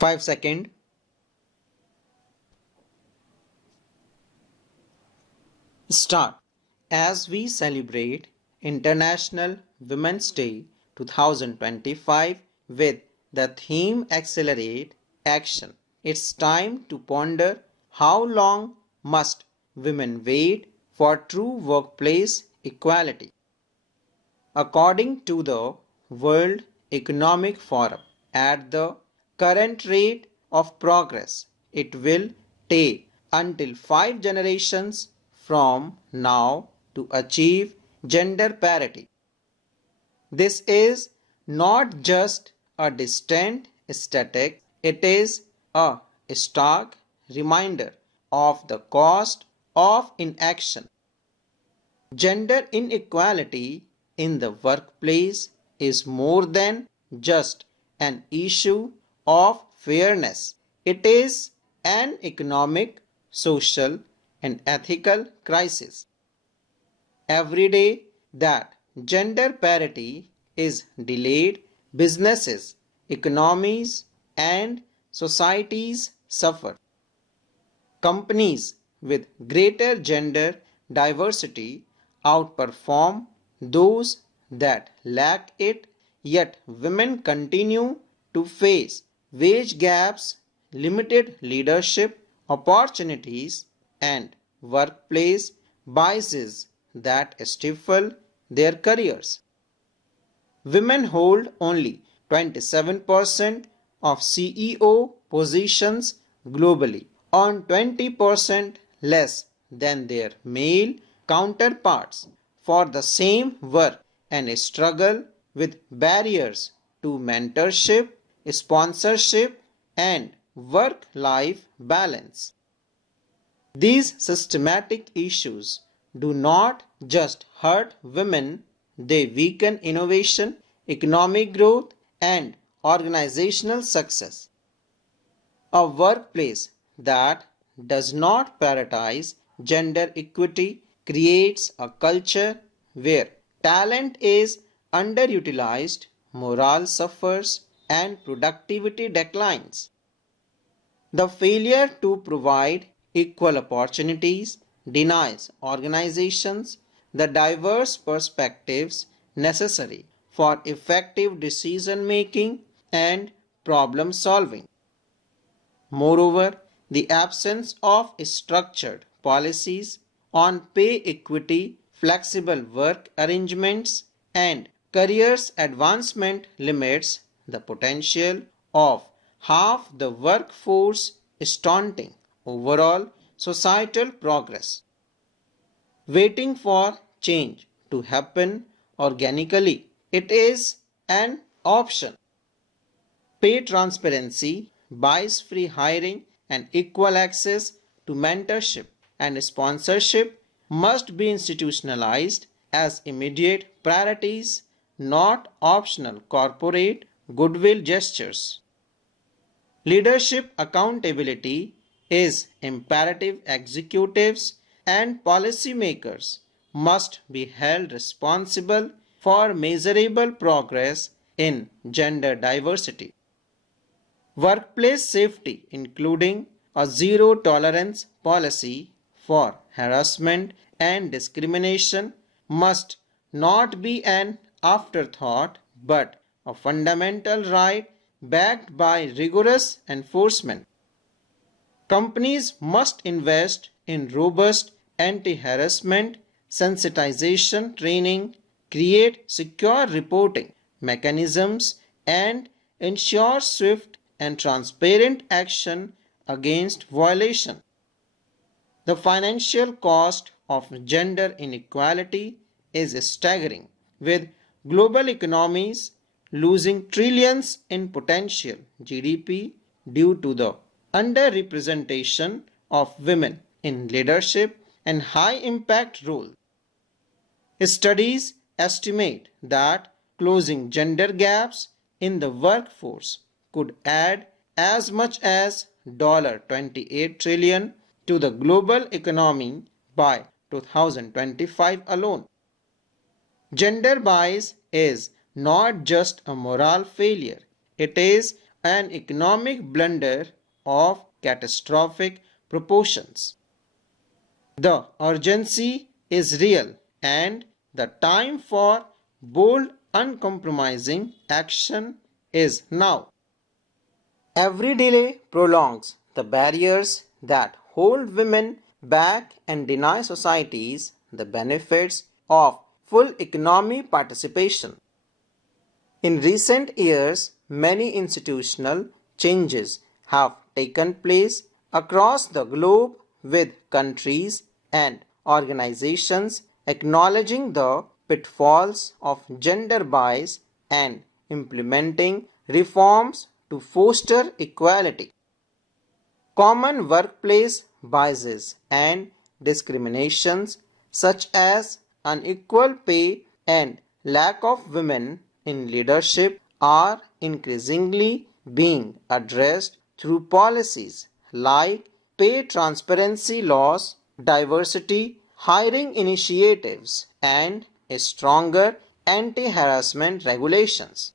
5 seconds. Start. As we celebrate International Women's Day 2025 with the theme Accelerate Action, it's time to ponder how long must women wait for true workplace equality. According to the World Economic Forum, at the current rate of progress, it will take until 5 generations from now to achieve gender parity. This is not just a distant static, it is a stark reminder of the cost of inaction. Gender inequality in the workplace is more than just an issue of fairness. It is an economic, social, and ethical crisis. Every day that gender parity is delayed, businesses, economies, and societies suffer. Companies with greater gender diversity outperform those that lack it, yet women continue to face wage gaps, limited leadership opportunities, and workplace biases that stifle their careers. Women hold only 27% of CEO positions globally, on 20% less than their male counterparts for the same work, and struggle with barriers to mentorship, sponsorship, and work-life balance. These systematic issues do not just hurt women, they weaken innovation, economic growth, and organizational success. A workplace that does not prioritize gender equity creates a culture where talent is underutilized, morale suffers, and productivity declines. The failure to provide equal opportunities denies organizations the diverse perspectives necessary for effective decision making and problem solving. Moreover, the absence of structured policies on pay equity, flexible work arrangements, and careers advancement limits the potential of half the workforce, stunting overall societal progress. Waiting for change to happen organically, it is an option. Pay transparency, bias-free hiring, and equal access to mentorship and sponsorship must be institutionalized as immediate priorities, not optional corporate goodwill gestures. Leadership accountability is imperative. Executives and policymakers must be held responsible for measurable progress in gender diversity. Workplace safety, including a zero tolerance policy for harassment and discrimination, must not be an afterthought but a fundamental right backed by rigorous enforcement. Companies must invest in robust anti-harassment sensitization training, create secure reporting mechanisms, and ensure swift and transparent action against violation. The financial cost of gender inequality is staggering, with global economies losing trillions in potential GDP due to the underrepresentation of women in leadership and high-impact roles. Studies estimate that closing gender gaps in the workforce could add as much as $28 trillion to the global economy by 2025 alone. Gender bias is not just a moral failure, it is an economic blunder of catastrophic proportions. The urgency is real and the time for bold, uncompromising action is now. Every delay prolongs the barriers that hold women back and deny societies the benefits of full economic participation. In recent years, many institutional changes have taken place across the globe, with countries and organizations acknowledging the pitfalls of gender bias and implementing reforms to foster equality. Common workplace biases and discriminations such as unequal pay and lack of women in leadership are increasingly being addressed through policies like pay transparency laws, diversity hiring initiatives, and stronger anti-harassment regulations.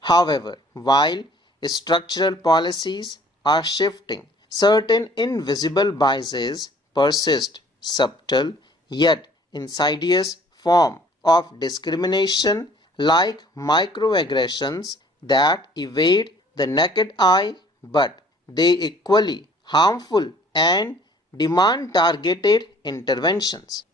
However, while structural policies are shifting, certain invisible biases persist, subtle yet insidious form of discrimination like microaggressions that evade the naked eye, but they equally harmful and demand targeted interventions.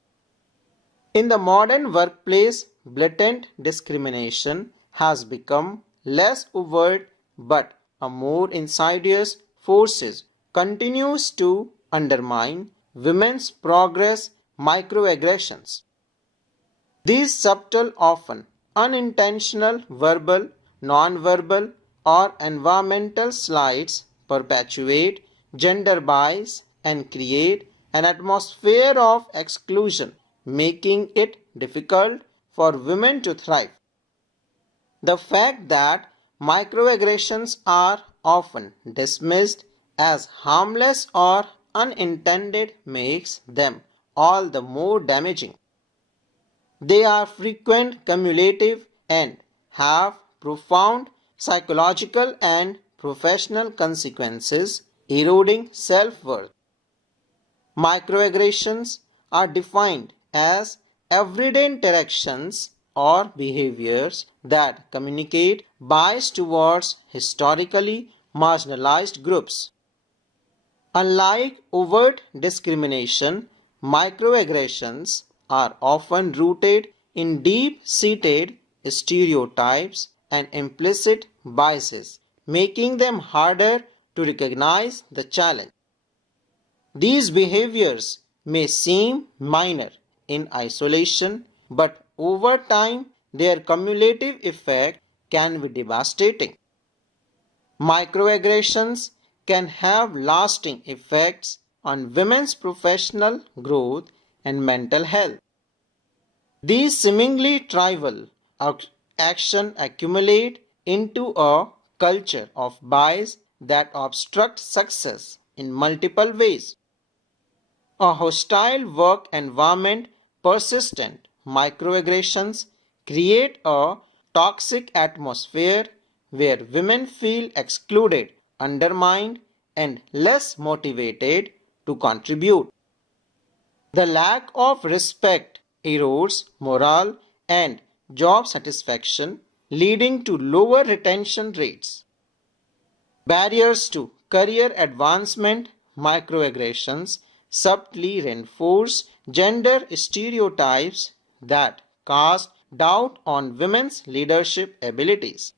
In the modern workplace, blatant discrimination has become less overt, but a more insidious force continues to undermine women's progress. Microaggressions, these subtle, often unintentional verbal, non-verbal, or environmental slights perpetuate gender bias and create an atmosphere of exclusion, making it difficult for women to thrive. The fact that microaggressions are often dismissed as harmless or unintended makes them all the more damaging. They are frequent, cumulative, and have profound psychological and professional consequences, eroding self-worth. Microaggressions are defined as everyday interactions or behaviors that communicate bias towards historically marginalized groups. Unlike overt discrimination, microaggressions are often rooted in deep-seated stereotypes and implicit biases, making them harder to recognize the challenge. These behaviors may seem minor in isolation, but over time their cumulative effect can be devastating. Microaggressions can have lasting effects on women's professional growth and mental health. These seemingly trivial actions accumulate into a culture of bias that obstructs success in multiple ways. A hostile work environment, persistent microaggressions create a toxic atmosphere where women feel excluded, undermined, and less motivated to contribute. The lack of respect erodes morale and job satisfaction, leading to lower retention rates. Barriers to career advancement, microaggressions subtly reinforce gender stereotypes that cast doubt on women's leadership abilities.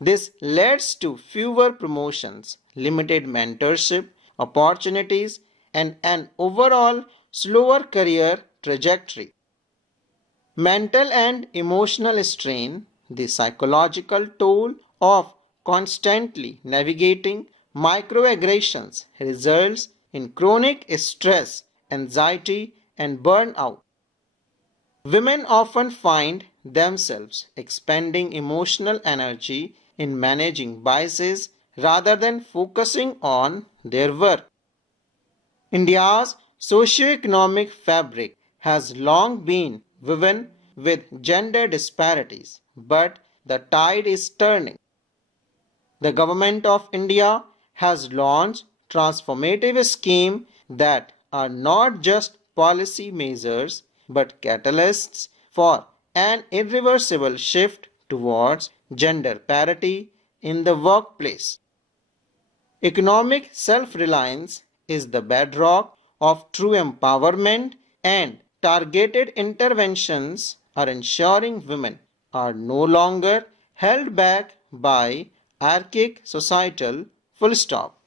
This leads to fewer promotions, limited mentorship opportunities, and an overall slower career trajectory. Mental and emotional strain, the psychological toll of constantly navigating microaggressions results in chronic stress, anxiety, and burnout. Women often find themselves expending emotional energy in managing biases rather than focusing on their work. India's socio-economic fabric has long been woven with gender disparities, but the tide is turning. The Government of India has launched transformative schemes that are not just policy measures but catalysts for an irreversible shift towards gender parity in the workplace. Economic self-reliance is the bedrock of true empowerment, and targeted interventions are ensuring women are no longer held back by archaic societal full stop.